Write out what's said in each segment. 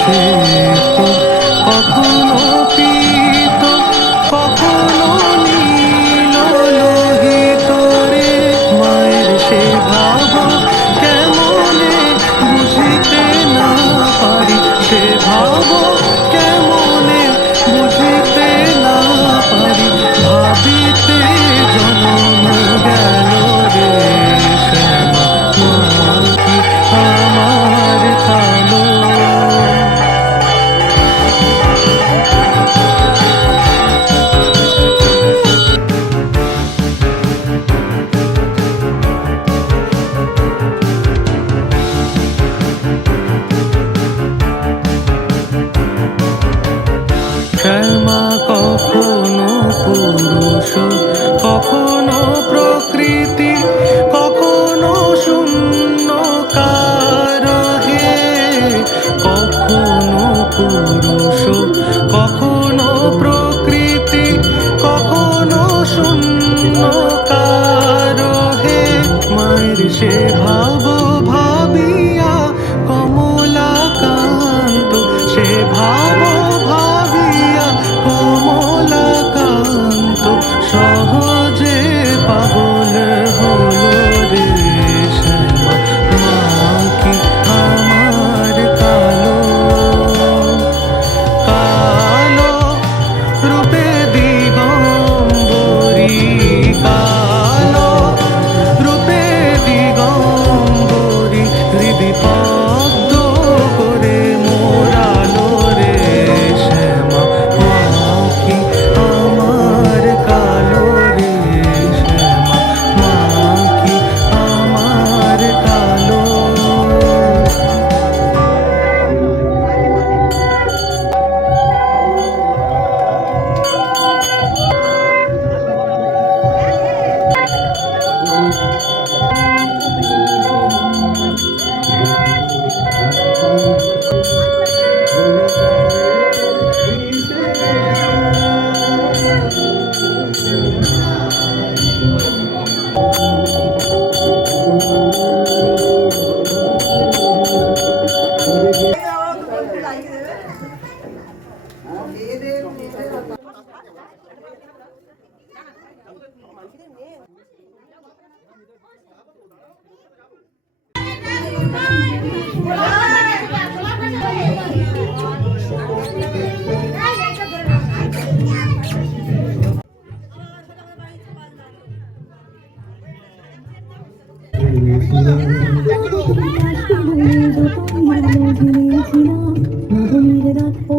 去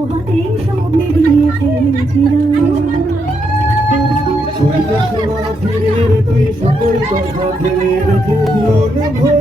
হাতে সব মিলিয়ে তুই সকল কথা ফেলে রেখে মন ভরে।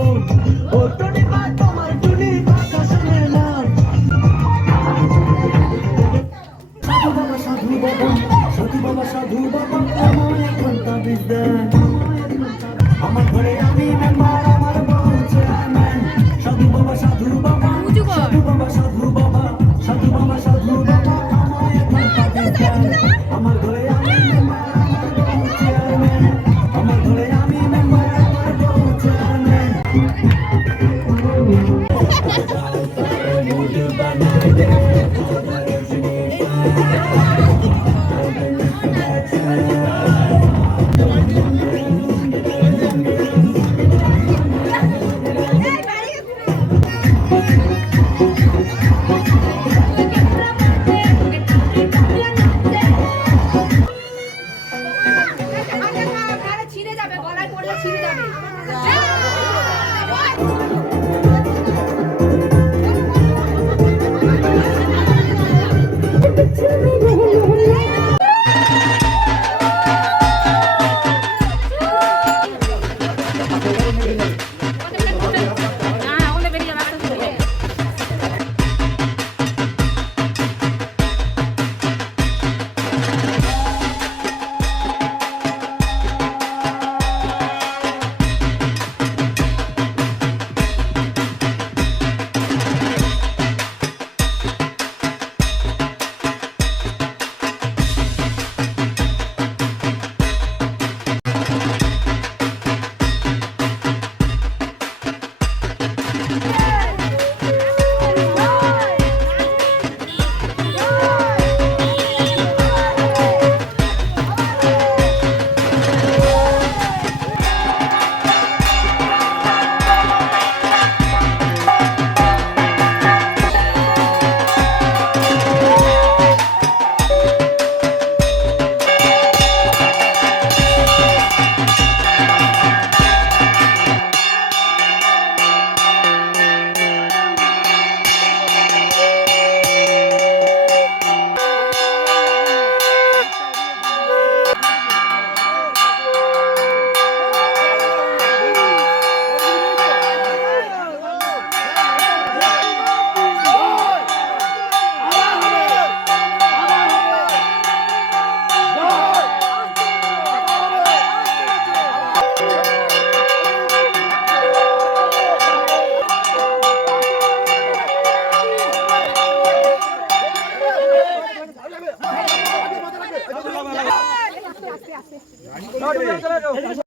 I'm gonna.